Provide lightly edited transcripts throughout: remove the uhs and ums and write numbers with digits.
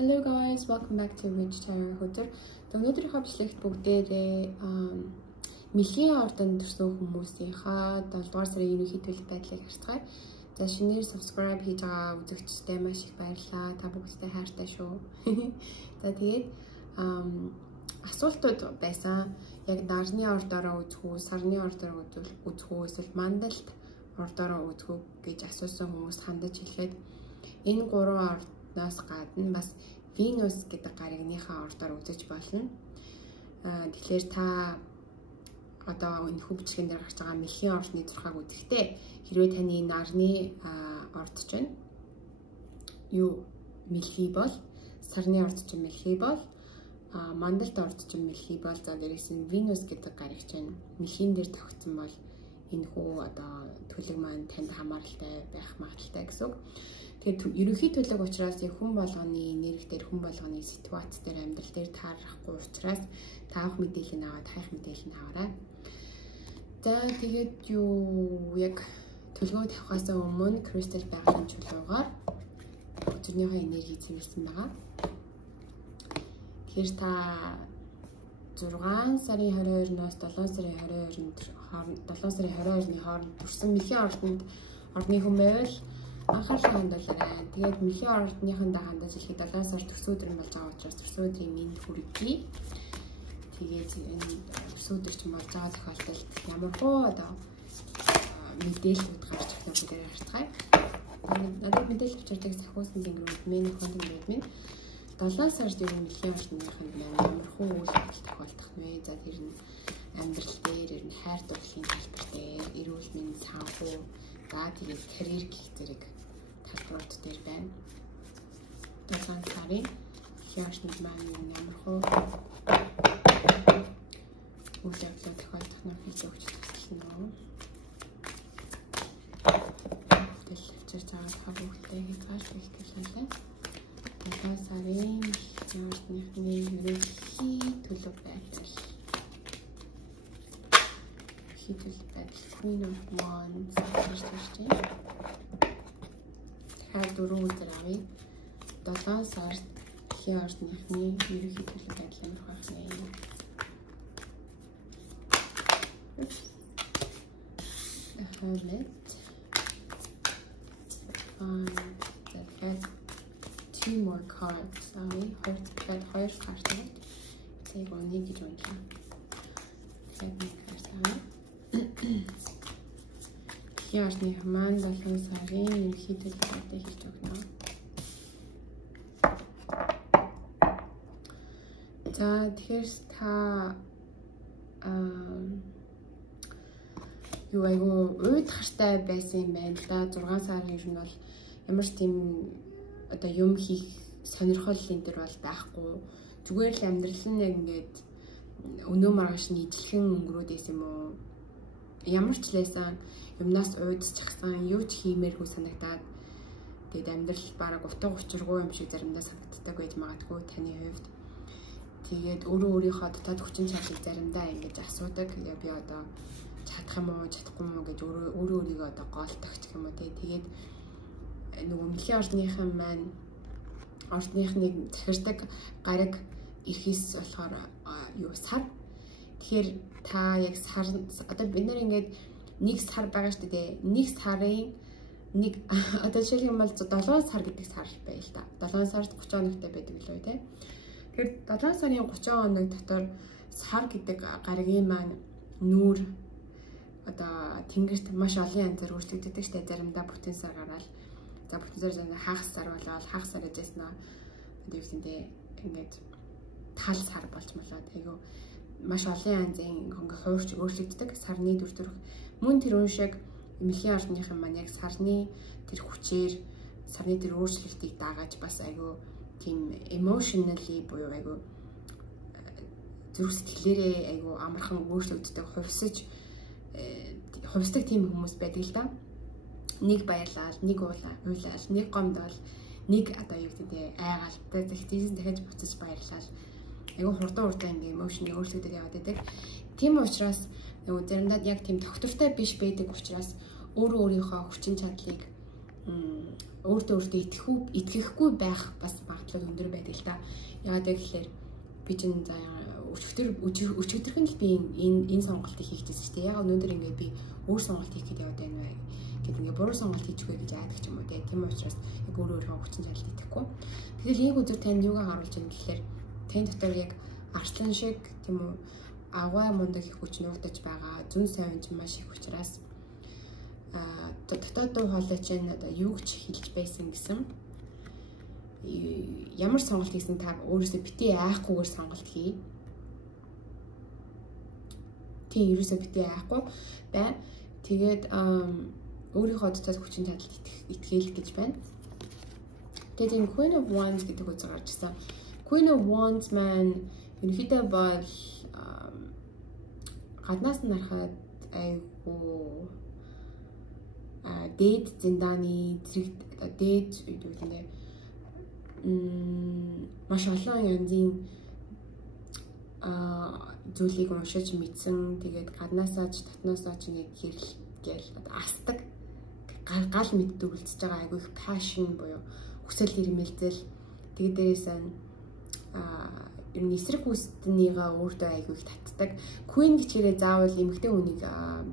Hello guys, welcome back to Witch Tarot Hotel. Өнөөдрийнхөө бичлэгт бүгдээрээ мэлхийн ордонд төрсэн хүмүүсийнхаа 7 дугаар сарын ерөнхий төлөв байдлыг харцгаая. За шинээр subscribe хийж байгаа үзэгчдээ маш их баярлалаа. Та бүгдтэй хайртай шүү. За тэгээд асуултууд байсан. Яг нарны ордороо үзэх үү, сарны ордороо үзэх үү, эсвэл мандалт ордороо үзэх үү гэж асуусан хүмүүс хандаж хэлэхэд энэ гурван ордноос гадна бас Venus гэдэг гаригныхаа ордоор үзэж болно. Тэгэхээр та одоо энэ хөвчлэгэн дээр гарч байгаа мэлхийн ордны зурхааг үзэхдээ хэрвээ таны нарны орд чинь юу мэлхий бол, сарны орд чинь мэлхий бол, мандалт орд чинь мэлхий бол, за дээрээс нь Venus гэдэг гариг чинь мэлхийн дээр тогтсон бол энэ хүү одоо төлөв маань танд хамааралтай байх магадaltaй гэсэн үг. Тэгээд ерөнхий төлөв учраас хүн болгоны нэрэг дээр, хүн болгоны ситуац дээр, амьдрал дээр таарахгүй учраас таах мэдээлэл аваад, хайх мэдээлэл аваарай. За тэгээд юу яг төлгөө тавихаас өмнө кристал байгалийн чулуугаар өчигнийхөө энерги зэмлсэн байгаа. Тэгэхээр та 6 сарын 22-ноос 7 сарын 22-ны хооронд төрсэн мэлхийн ордны хүн байвал анхаарал хандуулаарай. Тэгээд мэлхийн ордныхандаа хандаж хэлэхэд 7 сар төрсөн өдөр болж байгаа учраас төрсөн өдрийн мэнд хүргэе. Тэгээд энэ төрсөн өдөр чинь болж байгаа тохиолдолд ямар хөө одоо мэдээлэлүүд гарч ирэх нь бүгдээр харцгаая. Надад мэдээлэл авчирдаг сахиусан тэнгэрүүд минь, хон тэнгэрүүд минь 7 сард ер нь мэлхийн ордныханд ямар хөө үйл явдал тохиолдох вэ? За тэр нь амьдрал дээр, ер нь хайр дурлалын талбар дээр, эрүүл мэндийн санхүү, за тэгээд карьер гэх зэрэг талбарууд дээр байна. 7 сарын мэлхийн ордны маань ямар хөө үйл явдал тохиолдох нь хийж өгч тусална уу? Тэгэл авчирч байгаа та бүгдээ хязгаар хийх гэлээ. 7 сарын мэлхийн ордныхны ерөнхий төлөв байдал. Queen of Wands гэж байна. Тэгэхээр 4 өдөр авъя. 7 сард мэлхийн ордныхны ерөнхий төлөв байдал амирх байх нэ. Hermit. Тэгээд 2 more cards. Тэгээд 2 карт. Тэгээд нэг гэж унтлаа. Тэгээд нэг карт авъя. Яарны маань 7 сарын ерөнхий төлөв байдлыг хэлж өгнө. За тэгэхээр та юу айгу уйдгартай байсан юм байна л да. 6 сарын ер нь бол ямар ч тийм одоо юм хийх сонирхол энэ төр бол байхгүй. Зүгээр л амьдрал нь яг ингээд өнөө маргааш нь ижилхэн өнгөрөөд байсан юм уу? Ямар ч лээсэн юмнаас уйдчихсан, юу ч хиймээргүй санагдаад тэгээд амьдрал бараг утга учиргүй юм шиг заримдаа санагддаг байж магадгүй таны хувьд. Тэгээд өөрийнхөө дотоод хүчин чадлыг заримдаа ингэж асуудаг. Би одоо чадах юм уу, чадахгүй юм уу гэж өөрийгөө одоо гоолтогч гэх юм уу. Тэгээд нөгөө мэлхийн ордныхан маань ордныхныг захирдаг гариг эрхээс болохоор юу сар. Тэгэхээр та яг сар одоо бид нэр ингээд нэг сар байгаа шүү дээ. Нэг сарын нэг одоо жишээлбэл бол 7 сар гэдэг сар байл та. 7 сард 30 хоногтой байдаг лөө тий. Тэгэхээр 7 сарын 30 хоног дотор сар гэдэг гаригийн маань нүүр одоо тэнгэрт маш олон янзаар өөрчлөгддөг шүү дээ. Заримдаа бүтэн сар гараад за бүтэн сар хагас сар болоод хагас сар эжсэн аа одоо юу гэдэг ингээд тал сар болж болоод айгу маш олон янзын ингээ хуурч өөрчлөгддөг сарны дүр төрх мөн тэр үншиг мэлхийн ордныхан маань яг сарны тэр хүчээр сарны тэр өөрчлөлтийг дагаж бас айгу тийм emotionally буюу айгу зүрх сэтгэлээрээ айгу амархан өөрчлөгддөг хувьсдаг тийм хүмүүс байдаг л да. Нэг баярлал, нэг уйлал, нэг гомдол, нэг одоо юу гэдэг айгаал дахиж буцаж баярлал. Айгу хурдан ингээ эмошн өөрчлөгдөж яваад байдаг. Тийм учраас нөгөө заримдаа яг тийм доктортой биш байдаг учраас өөрийнхөө хүчин чадлыг өөртөө итгэхгүй байх бас магадлал өндөр байдаг л та. Яагаад гэвэл би чинь өчигдөрхөн л би энэ сонголтыг хийчихсэн шүү дээ. Яг өнөөдөр ингээд би өөр сонголт хийх гэдэг яваад байна вэ гэдэг ингээд буруу сонголт хийчихвэ гэж яадаг ч юм уу тийм учраас яг өөрөө хүчин чадалд итгэхгүй. Тэгэхээр ийм үзэр танд юугаа харуулж байна гэхээр тань дотор яг арслан шиг тийм үү аваа мундаг их хүч нуугдаж байгаа зүн сайвч маш их учраас дотоод дуу хоолой чинь одоо юу ч хэлж байсан гэсэн ямар сонголт хийсэн та өөрөөсөө битээ айхгүйгээр сонголт хий. Тийм ерөөсөө битээ айхгүй бай. Тэгээд өөрийнхөө дотоод хүчин чадалд итгэл гэж байна. Тэгээд энэ Queen of Wands гэдэг үг гарч ирсэн. Queen of Wands маань ерөнхийдөө бол гаднаас нь харахад айгу дээд зиндааны зэрэг дээд юу гэдэг маш олон янзын зүйлийг уншиж мэдсэн. Тэгээд гаднаасаа ч дотноосоо ч нэг гэрэл асдаг гал мэддэг үлдсэж байгаа айгу их passion буюу хүсэл эрмэлзэл. Тэгээд дээрээс нь ер нь эсрэг хүснийгаа өөртөө айгу их татдаг. Queen гэчээрээ заавал эмэгтэй хүнийг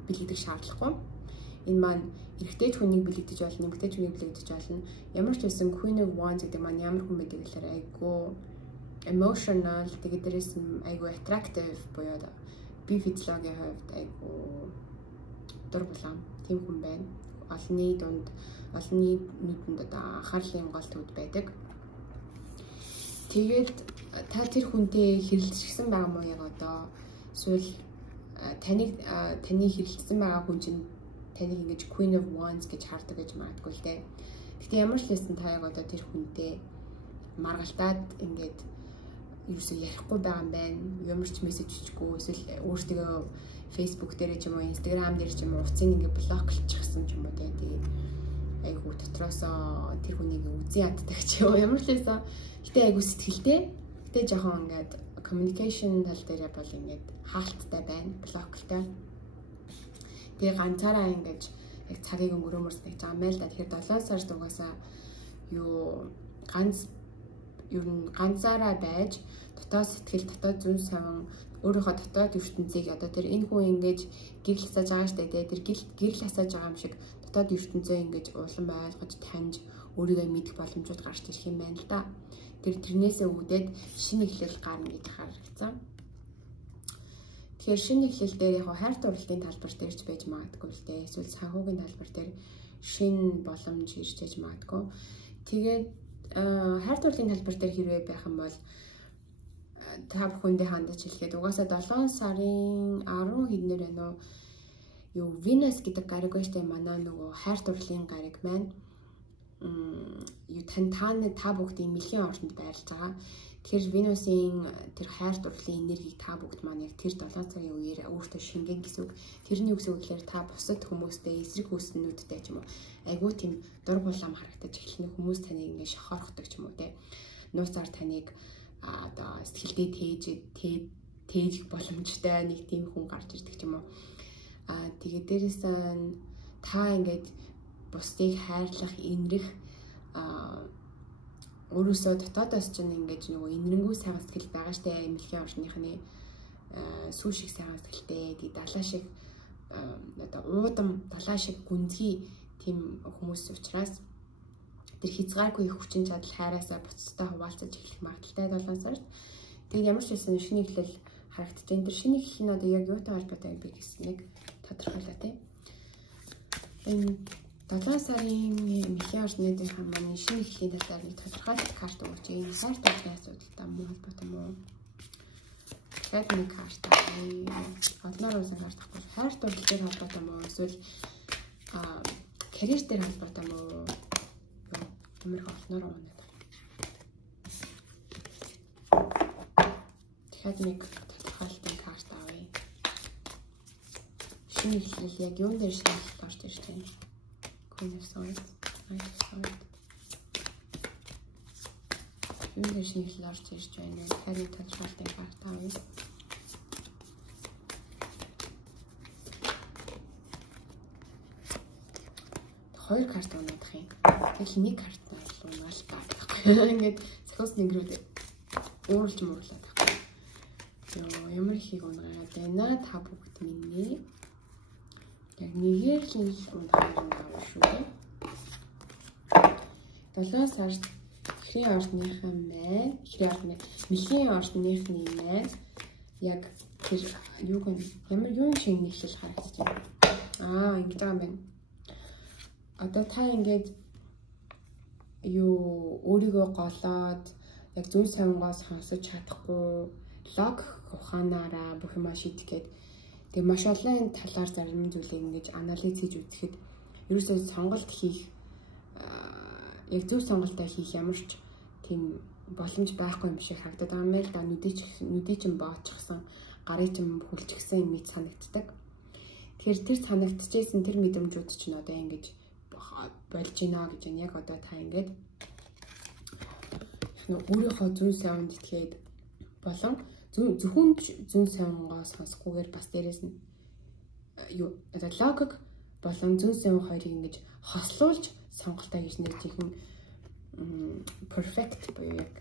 бэлэгдэх шаардлагагүй. Энэ маань эрэгтэй хүнийг бэлэгдэж болно, эмэгтэй хүнийг бэлэгдэж болно. Ямар ч байсан Queen of Wands гэдэг маань ямар хүн байдаг гэхээр айгу emotional, тэгээд дээрээс нь айгу attractive буюу би физиологийн хувьд айгу дур булаан тийм хүн байна. Олонний нүдэнд одоо анхаарлын гол төвд байдаг. Тэгээд та тэр хүнтэй хэрэлцсэн байгаа мó яг одоо эсвэл таны хэрэлцсэн байгаа хүн чинь таныг ингэж Queen of Wands гэж хардаг гэж магадгүй л дээ. Гэхдээ ямар ч байсан та яг одоо тэр хүнтэй маргалтаад ингээд юусоо ярихгүй байгаа юм байна. Ямар ч мессеж хийхгүй эсвэл өөртөө Facebook дээр ч юм уу, Instagram дээр ч юм уу уцыг ингээд блоклчихсан ч юм уу тий. Айгу дотроосоо тэр хүнийг үзэн яддаг ч юм уу. Ямар ч байсан гэтээ айгу сэтгэлтэй. Гэтээ жоохон ингээд communication тал дээр бол ингээд хаалттай байна, блоклтай. Тэгээ ганцаараа ингээд яг цагийг өнгөрөөмөрс гэж байгаа юм байл да. Тэгэхээр 7 сард угаасаа юу ер нь ганцаараа байж дотоод сэтгэл, дотоод зүн совин өөрийнхөө дотоод ертөнцийг одоо тэр энэ хүн ингэж гэрэл хасааж байгаа штэ тэр гэрэл хасааж байгаа юм шиг дотоод ертөнцөө ингэж улам ойлгож таньж өөрийгөө мэдэх боломжууд гарч ирэх юм байна л да. Тэрнээсээ үүдээд шинэ эхлэл гарна гэж харагдсан. Тэгэхээр шинэ эхлэл дээр яг хайр дурлалын талбар дээр ч байж магадгүй л дээ. Эсвэл санхүүгийн талбар дээр шинэ боломж ирж байж магадгүй. Тэгээд хайр дурлалын талбар дээр хэрвээ байх юм бол та бүхэндээ хандаж хэлэхэд угаасаа 7 сарын 10 хэднэр байна уу? Юу Venus гэдэг гариг ба штэ манай нөгөө хайр дурлалын гариг маань юу та бүгдийн мэлхийн орчинд байрлаж байгаа. Тэгэхээр Venus-ийн тэр хайр дурлалын энергийг та бүгд маань яг тэр 7 цагийн үеэр өөртөө шингэн гэсэн үг. Тэрний үгс үгээр та бусад хүмүүстэй эсрэг хүснүүдтэй ч юм уу айгуу тийм дур булаам харагдаж эхлэх хүмүүс таныг ингэ шохорхдог ч юм уу те. Нууцаар таныг одоо сэтгэлдээ тээж боломжтой нэг тийм хүн гарч ирдэг ч юм уу. Тэгээд дээрээс нь та ингээд бусдыг хайрлах, инрэх өөрөөсөө дотоодоос ч ингэж нөгөө инэрэнгүү сайхан сэтгэл байгаа штэ эмнэлгийн орчныхны сүү шиг сайхан сэтгэлтэй тий далаа шиг одоо уудам далаа шиг гүнзгий тийм хүмүүс учраас тэр хязгааргүй хүчин чадал хайраасаа буцтай хуваалцаж эхлэх магадaltaй 7 сард. Тэгээд ямар ч байсан шинэ эхлэл харагдаж байна. Тэр шинэ эхлэл нь одоо яг юутай холбоотой вэ гэснээр тодорхойлоо тий. Энэ 7 сарын эмнэлгийн орчны хамааны шинэ эхлэлийн талаар нэг тодорхойлолт карт өгч энэ хайр дурлалын асуудалтай муу холбоотой муу. Тэгээд нэг карт одноор усан карт авах хайр дурлалын холбоотой муу эсвэл карьер дээр холбоотой муу Америк олноор унаад. Тэгэхээр нэг тодорхойлолтын карт авъя. Шинэ эхлэл яг юун дээр шинэ эхлэл орж ирж байна? Queen of Swords, Knight of Swords. Юун дээр шинэ эхлэл орж ирж байна? Тэгэхээр тодорхойлолтын карт авъя. 2 карт унах юм. Тэгэл 1 карт унаал байгаа. Ингээд сахиус нэгрүүд ууралж муурлаад байгаа. Йоо ямар ихийг унгаад байна та бүгд минь. Яг нэгээр л унахаар байгаа шүү дээ. 7 сард эхрийн ордныхаа маань, мөхийн ордныхны маань яг тэр юу гэн ямар юун шиг нэхэл харагдаж байна. Ингэж байгаа юм байна. Одоо та ингээд юу өөрийгөө голоод яг зөв сонгоос сонсож чадахгүй лог ухаанаараа бүх юмаа шийдэх гээд тэг маш олон талаар зарим зүйлийг ингэж анализ хийж үзэхэд ерөөсөө сонголт хийх яг зөв сонголтоо хийх ямар ч тийм боломж байхгүй юм шиг харагдаад байгаа юм л да. Нүдий чинь боочгсон, гарын чинь хүлчихсэн юм мэт санагддаг. Тэгэхээр тэр санагдчихсэн тэр мэдрэмжүүд чинь одоо ингэж болж гинэ гэж яг одоо та ингээд өөрийнхөө зүүн сонгонд итгээд болон зөвхөн зүүн сонгоо сонсохгүйгээр бас дээрээс нь юу одоо логик болон зүүн сонго хоёрыг ингэж хослуулж сонголтоо хийж нэг жихэн perfect буюу яг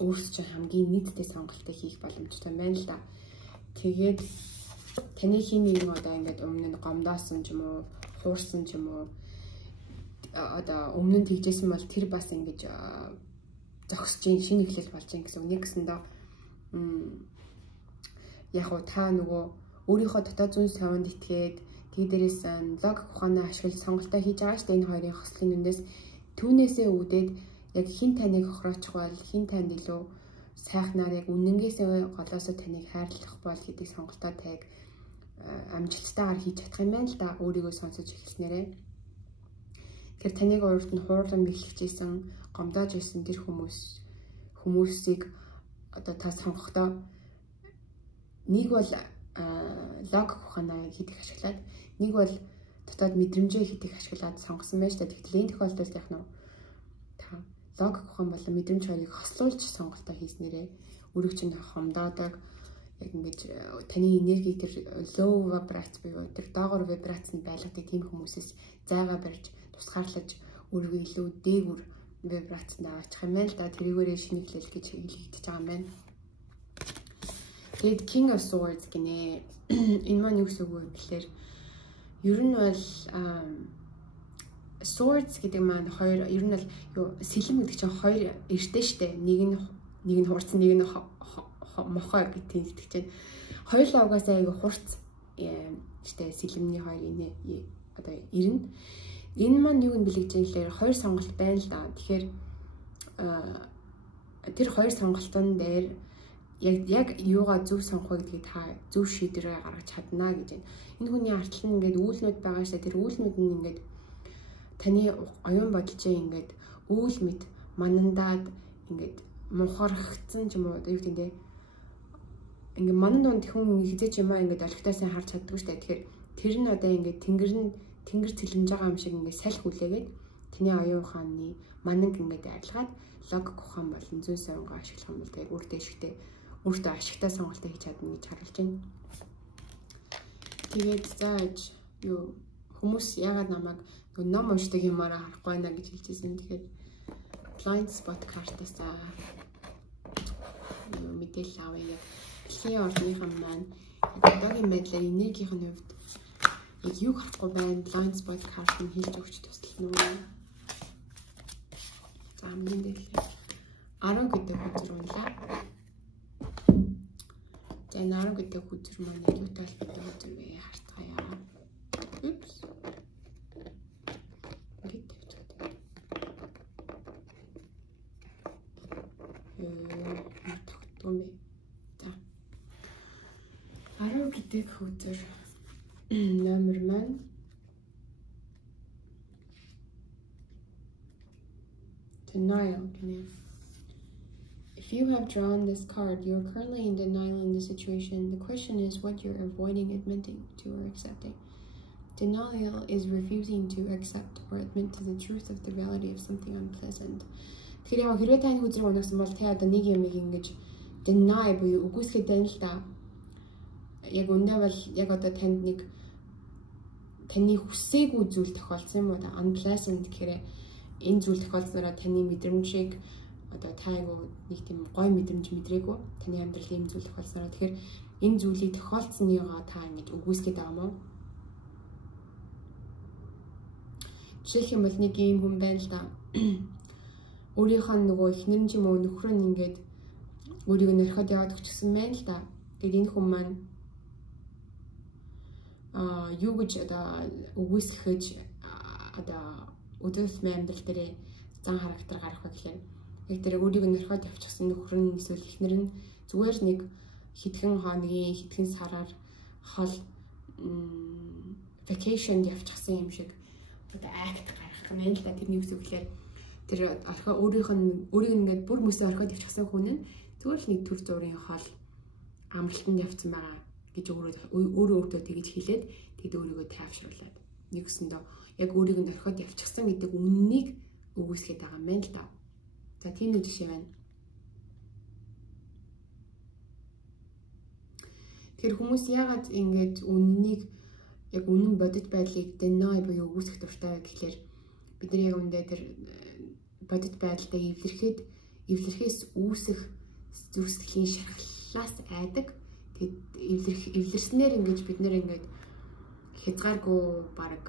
өөрсдөө чинь хамгийн нийтдээ сонголтыг хийх боломжтой байна л да. Тэгээд таны хин нэгэн одоо ингээд өмнө нь гомдоосон ч юм уу, хуурсан ч юм уу одоо өмнө нь тэгжсэн бол тэр бас ингэж зогсож шинэ эхлэл болж гин гэсэн үг. Нэгсэндээ яг уу та нөгөө өөрийнхөө дотоод зүүн сонгонд итгээд тэг дээрээс логик ухаанаа ашиглаж сонголтоо хийж байгаа шүү дээ. Энэ хоёрын хослын нүдээс түүнээсээ үүдээд яг хин таныг хохироочих бол хин танд илүү сайхнаар яг үнэнгээсээ голоосоо таныг хайрлах бол гэдэг сонголтоо таг амжилттайгаар хийж чадах юм байна л да. Өөрийгөө сонсож эхэлснээрээ тэр таныг урд нь хууран бэлгэжсэн, гомдоож исэн тэр хүмүүсийг одоо та сонгохдоо нэг бол логик ухаанаа хийх ашиглаад нэг бол дотоод мэдрэмжээ хийх ашиглаад сонгосон байж та. Тэгтэл энэ тохиолдолд яг нь та логик ухаан болон мэдрэмж хоёрыг хослуулж сонголтоо хийснээрээ өөрийг чинь хомдоодог яг ингэж таны энергийг тэр low vibraц буюу тэр доогор вибрацнд байлгадаг тийм хүмүүсээс зайгаа барьж тусгаарлаж өөрийгөө илүү дээгүр вибрацнд аваачих юм байна л да. Тэрийгээрээ шинэ хэлэл гэж хэлэгдэж байгаа юм байна. Тэгээд King of Swords гинэ. Энэ маань юу гэсэн үг вэ гэхээр ер нь бол swords гэдэг маань хоёр ер нь бол юу сэлэм гэдэг чинь хоёр эртээ штэ. Нэг нь хурц, нэг нь мохоо гэдэг чинь хоёулаа угаасаа айгу хурц штэ сэлэмний хоёр одоо ирнэ. Энэ маань юу нэлэгдэж байгаа нэлээр хоёр сонголт байна л да. Тэгэхээр тэр хоёр сонголтын дээр яг юугаа зөв сонгох вэ гэдгийг та зөв шийдвэрээ гаргаж чадна гэж байна. Энэ хүний артлал нь ингээд үүлнүүд байгаа шүү дээ. Тэр үүлнүүд нь ингээд таны оюун бодолчээ ингээд үүл мэд манандаад ингээд мухархцсан ч юм уу юу гэдэг нь ингээд манан дунд хүн хизээч юм аа ингээд олигтойсэн харж чаддгүй шүү дээ. Тэгэхээр тэр нь одоо ингээд тэнгэр цэлмж байгаа юм шиг ингээд салхи хүлээгээд таны оюун ухааны мананг ингээд арилгаад логик ухаан болон зүүн сонгоо ашиглах юм бол тэгээд өөртөө ашигтай сонголтоо хийж чадна гэж харуулж байна. Тэгээд зааж юу хүмүүс яагаад намайг ном уншдаг юмараа харахгүй байна гэж хэлжсэн. Тэгэхээр blind spot картасаа мэдээлэл авъя. Дэлхийн орныхан маань одоогийн байдлаар энергийн хувьд яг юу харахгүй байна. Blind spot карт нь хэлж өгч туслана уу? За хамгийн дээд 10 гэдэг хүзэр унлаа. За 10 гэдэг хүзэр маань юутай холбоотой хүзэр вэ? Хартгаая. Упс. Тогтгоом бэ. За 10 гэдэг хүзэр номер маань denial. If you have drawn this card, you are currently in denial in the situation. The question is what you're avoiding admitting to or accepting. Denial is refusing to accept or admit to the truth of the reality of something unpleasant. Тэгэхээр яг хэрвээ тань хүзрэг унасан бол тэ одоо нэг юм ингэж deny буюу үгүйсгээд байна л да. Яг үндэ бол яг одоо танд нэг таны хүсээгүй зүйл тохиолдсон юм уу? Unpleasant гэхээр энэ зүйл тохиолдсороо таны мэдрэмжийг одоо та айгу нэг тийм гоё мэдрэмж мэдрээгүй таны амьдрал ийм зүйл тохиолдсороо тэгэхээр энэ зүйлийг тохиолдсныгаа та ингэж үгүйсгээд байгаа юм уу? Жишээлх юм бол нэг ийм хүн байна л да. Өөрийнхөө нөгөө эхнэр нь ч юм уу нөхөр нь ингээд өөрийгөө нэрхэд яваад өгчихсөн байна л да. Тэгээд энэ хүн маань юу гэж одоо үгүйсгэж одоо өдөр тутмын амьдрал дээр зан характер гарах вэ гэхээр яг тэр өөрийгөө нэрхэд явчихсан нөхөр нь эсвэл эхнэр нь зүгээр нэг хэдхэн хоногийн хэдхэн сараар хол vacation явчихсан юм шиг одоо акт гаргах юм л да. Тэрний үсэг гэхээр тэр өөрийнх нь ингээд бүр мөсөө орхиод явчихсан хүн нь зүгээр л нэг төр зургийн хол амралтанд явцсан байгаа гэж өөртөө тэгж хэлээд тэгэд өөрийгөө тайвшруулад нэгсэндээ яг өөрийг нь орхиод явчихсан гэдэг үннийг үгүйсгээд байгаа юм байна л да. За тийм нэг жишээ байна. Тэр хүмүүс яагаад ингэж үннийг яг үнэн бодит байдлыг deny буюу үгүйсгэх дуртай гэхээр бид нар яг үндэ тэр бодит байдалтай эвлэрхээс үүсэх зүрх сэтгэлийн шархлаас айдаг. Тэгээд эвлэрснээр ингэж бид нэр ингэж хязгааргүй баг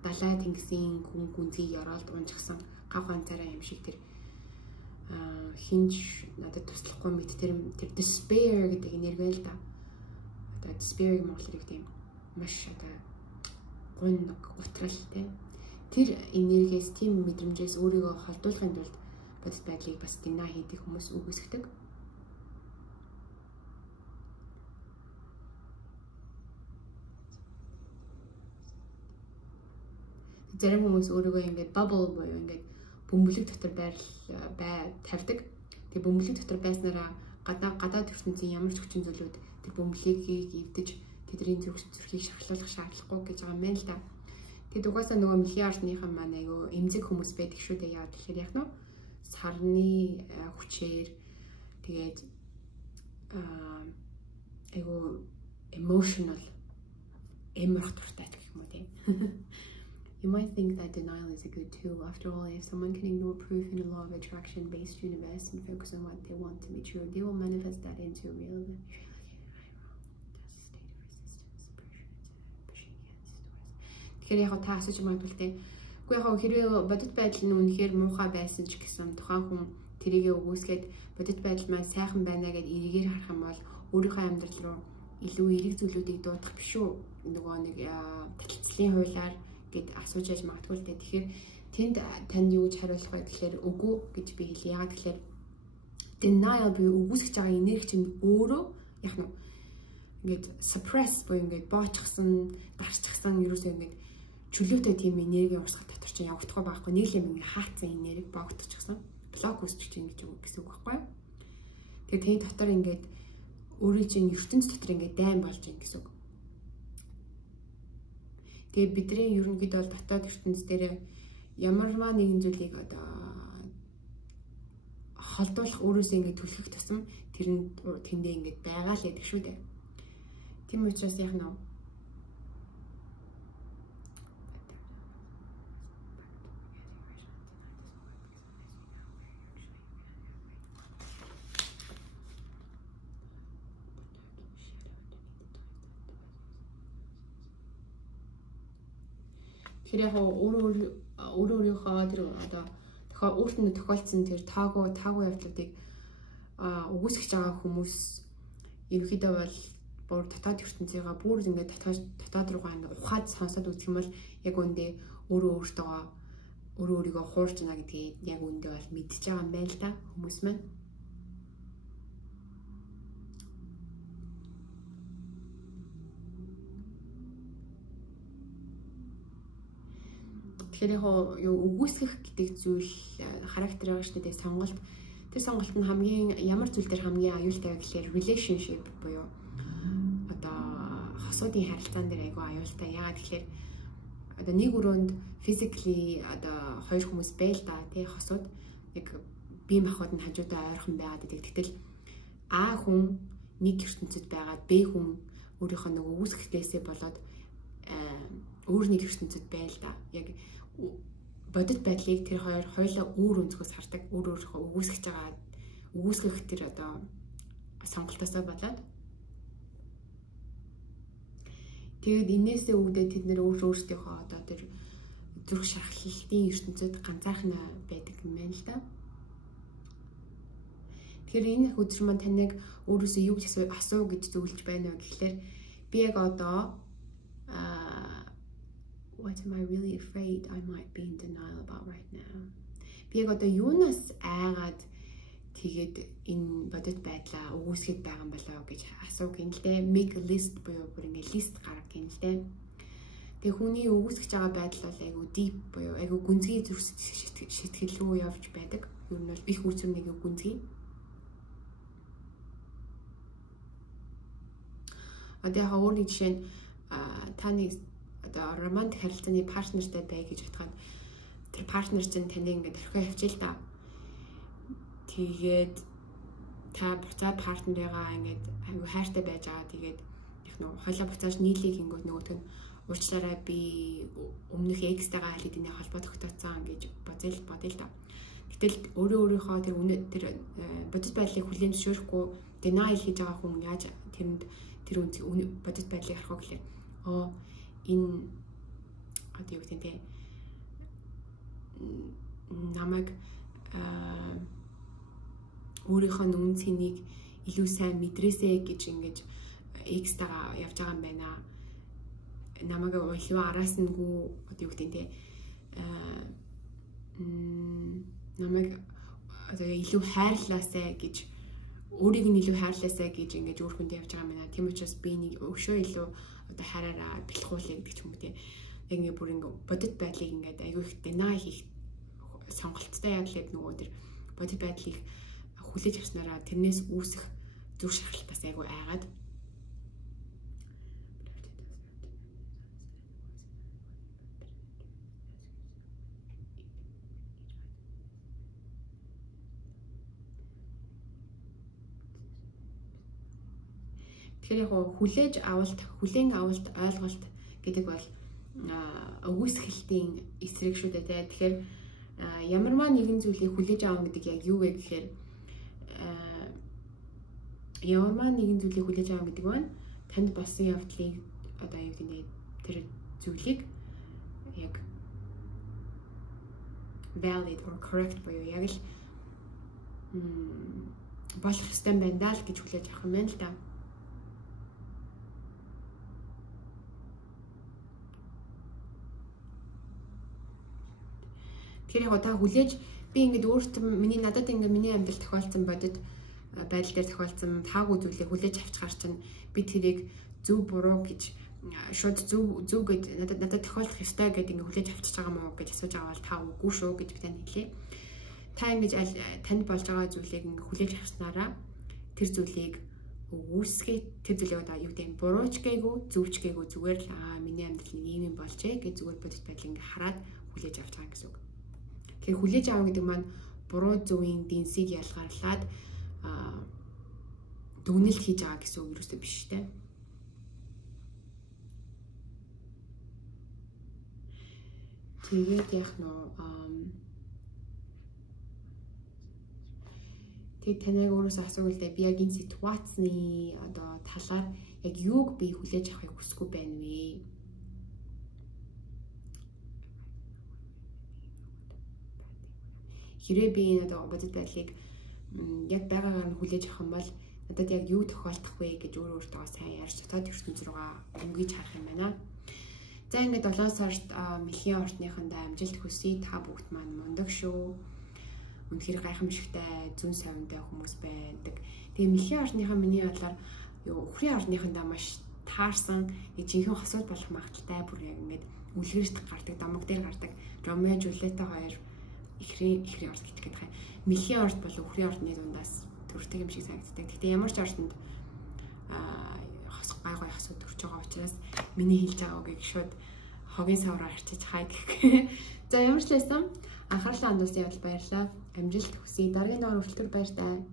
далай тэнгисийн хүн гүнзгий ороод унжсан гав ганцаараа юм шиг тэр хинж надад туслахгүй мэт тэр despair гэдэг энерги байл да. Одоо despair монголоор юу гэдэм маш одоо гуниг утралтай. Тэр энергиэс тийм мэдрэмжээс өөрийгөө холдуулахын тулд бодит байдлыг бас deny хийдэг хүмүүс үгүйсгдэг. Зарим хүмүүс өөрийгөө ингээд bubble буюу ингээд бөмбөлөг дотор тавьдаг. Тэгээ бөмбөлөг дотор байснараа гадаад ертөнцийн ямар ч хүчин зүйлүүд тэр бөмбөлөгийг эвдэж тэдний зүрхийг шархлуулах шаардлагагүй гэж байгаа юм байна л да. Тэгэд угаасаа нөгөө мөхийн орчныхан маань айгүй эмзэг хүмүүс байдаг шүү дээ. Яагаад тэгэхээр яг нь сарны хүчээр тэгээд айгүй emotional эмрах дуртай гэх юм уу тийм. You might think that denial is a good tool. After all, if someone can ignore proof in a law of attraction-based universe and focus on what they want to be true, they will manifest that into real reality. Тэгэхээр яг та асууж магадгүй те. Үгүй яг хэрвээ бодит байдал нь үнэхээр муухай байсан ч гэсэн тухайн хүн тэрийгэ өгөөсгээд бодит байдал маань сайхан байна гэдээ эргээр харах юм бол өөрийнхөө амьдрал руу илүү эерэг зүйлүүдийг дуудах биш үү? Нөгөө нэг таталцлын хуулиар гэд асууж яж магадгүй л дээ. Тэгэхээр тэнд тань юу гэж хариулах вэ гэхээр үгүй гэж би хэлье. Яагаад гэхээр denial буюу үгүйсгэж байгаа энерги чинь өөрөө яг нь ингээд suppress буюу ингээд боочгсон, дарчсан ерөөсөө ингээд чөлөөтэй тийм энерги урсгал дотор чинь явагдахгүй байхгүй. Нэг л юм ингээд хаацсан энерги богдчихсан. Блок үүсчих чинь гэж гэсэн үг байхгүй. Тэгээд тэн дотор ингээд өөрийн чинь ертөнц дотор ингээд дайн болж ийн гэсэн үг. Тэгээд бидний ерөнхийдөө бол дотоод ертөнц дээр ямарваа нэгэн зүйлийг одоо холдуулах өөрөөсөө ингээд түлхэх тусам тэр нь тэндээ ингээд байгаа л гэдэг шүү дээ. Тийм учраас яг нөө тэр яг өөрийнхөө тэр одоо өөрт нь тохиолдсон тэр таагүй явдлуудыг үгүйсгэж байгаа хүмүүс ерөнхийдөө бол бүр дотоод ертөнцийгээ бүр ингээд дотоод руугаа ингээд ухаад сонсоод үзэх юм бол яг үндэ өөрийгөө хуурч байна гэдгийг яг үндэ бол мэдчихэж байгаа юм байна л да хүмүүс маань. Тэгэхээр яг үгүйсгэх гэдэг зүйл характер байгаа шүү дээ сонголт. Тэр сонголт нь хамгийн ямар зүйл дээр хамгийн аюултай вэ гэхээр relationship буюу одоо хосуудын харилцаан дээр айгүй аюултай. Яагаад гэхээр одоо нэг өрөөнд physically одоо хоёр хүмүүс байл да тий хосууд яг бие махбод нь хажуудаа ойрхон байгаад байдаг. Тэгтэл А хүн нэг ертөнцид байгаад Б хүн өөрийнхөө нэг үгүйсгэхээсээ болоод өөрний ертөнцид байл да. Яг бодит байдлыг тэр хоёр хоёулаа өөр өнцгөөс хардаг, өөрийнхөө өгөөсгөх тэр одоо сонголтоосоо болоод тэгээд инээсээ үүдээ тэд нэр өөрсдийнхөө одоо тэр зүрх шархлалтын ертөнцид ганцаархан байдаг юм байна л да. Тэгэхээр энэ өдөр маань таныг өөрөөсөө юу гэж асуу гэж зөвлөж байна вэ гэхлээр би яг одоо what am I really afraid I might be in denial about right now. Би яг одоо юунаас айгаад тэгээд энэ бодит байдлаа өгөөсгöd байгаа юм болоо гэж асуух юм л дээ. Make a list буюу бүр ингээ лист гаргах юм л дээ. Тэгээ хүний өгөөсгөж байгаа байдал бол айгу deep буюу айгу гүнзгий зүрх сэтгэл рүү явж байдаг. Ер нь бол их үүсвэр нэг гүнзгий. Одоо яг өөрийн жишээ нь таны одоо романтик харилцааны партнертай бай гэж бодоход тэр партнер чинь таныг ингээд орхио явчихъя л да. Тэгээд та буцаад партнерыгаа ингээд аюу хайртай байж байгаа. Тэгээд их нөө хойлоо буцааж нийлийг гингүүт нөгөөт нь уучлаарай би өмнөх экстэйгээ хайлт энэ холбоо тогтооцсон гэж бодъё л да. Гэтэл өөрийнхөө тэр бодит байдлыг хүлээн зөвшөөрөхгүй denial хийж байгаа хүн яаж тэр бодит байдлыг харах вэ гэхээр энэ одоо юу гэдэг нь намайг өөрийнхөө нүн цэнийг илүү сайн мэдрээсэй гэж ингэж экстагаа явж байгаа юм байна. Намайг илүү араасангүй одоо юу гэдэг нь намайг одоо илүү хайрлаасай гэж өөрийг нь илүү хайрлаасай гэж ингэж өөр хүнд явж байгаа юм байна. Тийм учраас би нэг өшөө илүү одоо хараараа бэлхуулъя гэдэг ч юм уу тийм. Яг ингэ бүр ингэ бодит байдлыг ингээд аюу их deny хийх сонголттой яагаад нөгөө тэр бодит байдлыг хүлээж авснараа тэрнээс үүсэх зүрх шархалтаас айгүй айгаад тэгэхээр яг хүлээн авалт ойлголт гэдэг бол өгөөсгөлтийн эсрэг шүү дээ. Тэгэхээр ямарваа нэгэн зүйлийг хүлээж авах гэдэг яг юу вэ гэхээр ямарваа нэгэн зүйлийг хүлээж авах гэдэг нь танд болсон явдлыг одоо юу гэдэг нь тэр зүйлийг яг valid or correct буюу яг л болох ёстой юм байна л гэж хүлээж авах юм байна л да. Тэгэхээр яг та хүлээж би ингээд өөртөө надад ингээд миний амьдрал тохиолдсон бодит байдал дээр тохиолдсон таагүй зүйлийг хүлээж авчихар чинь би тэрийг зөв буруу гэж шууд зөв гэд надад тохиолдох ёстой гэдэг ингээд хүлээж авчиж байгаа мó гэж асууж байгаа бол та үгүй шүү гэж би тань хэлье. Та ингэж танд болж байгаа зүйлийг ингээд хүлээж авснараа тэр зүйлийг үүсгээ тэр зүйлийг одоо юу гэдэг бурууч гээгүй зөвч гээгүй зүгээр л миний амьдрал нэг юм болжээ гэж зүгээр бодит байдлыг ингээд хараад хүлээж авч байгаа гэсэн үг. Тэгэхээр хүлээж авах гэдэг маань буруу зөвийн дэнсийг ялгаарлаад дүгнэлт хийж байгаа гэсэн үг юусоо биш те. Тэгээд яг нөө тэг танайг өөрөөсөө асуух л дээ би яг энэ ситуацны одоо талаар яг юуг би хүлээж авахыг хүсэхгүй байна вэ? Хэрэг би энэ одоо бодит байдлыг яг байгаагаар нь хүлээж авах юм бол надад яг юу тохиолдох вэ гэж өөртөө сайн ярьж дотоод ертөнц рүүгээ өнгөж харах юм байна. За ингээд 7 сард мэлхийн ортныхандаа амжилт хүсье. Та бүгд маань мундаг шүү. Үнэхээр гайхамшигтай, зүүн совинтай хүмүүс байдаг. Тэгээ мэлхийн ортныхаа миний бодлоор өхрийн ортныхандаа маш таарсан, жинхэнэ хосууд болох магадaltaй бүр яг ингээд үлгэрт гардаг, домог дээр гардаг. Ромео Жулиетта хоёр ихрийн орд гэж гэдэг юм. Мэлхийн орд бол өхрийн ордны дундаас төрөлтэй юм шиг санагддаг. Гэхдээ ямар ч ордонд гай хосууд төрж байгаа учраас миний хэлж байгаа үгийг шууд хогийн савраар арчиж хай гэх. За ямар ч байсан анхаарлаа хандуулсан явдал баярлалаа. Амжилт хүсье. Дараагийн дугаар хүртэл баяртай.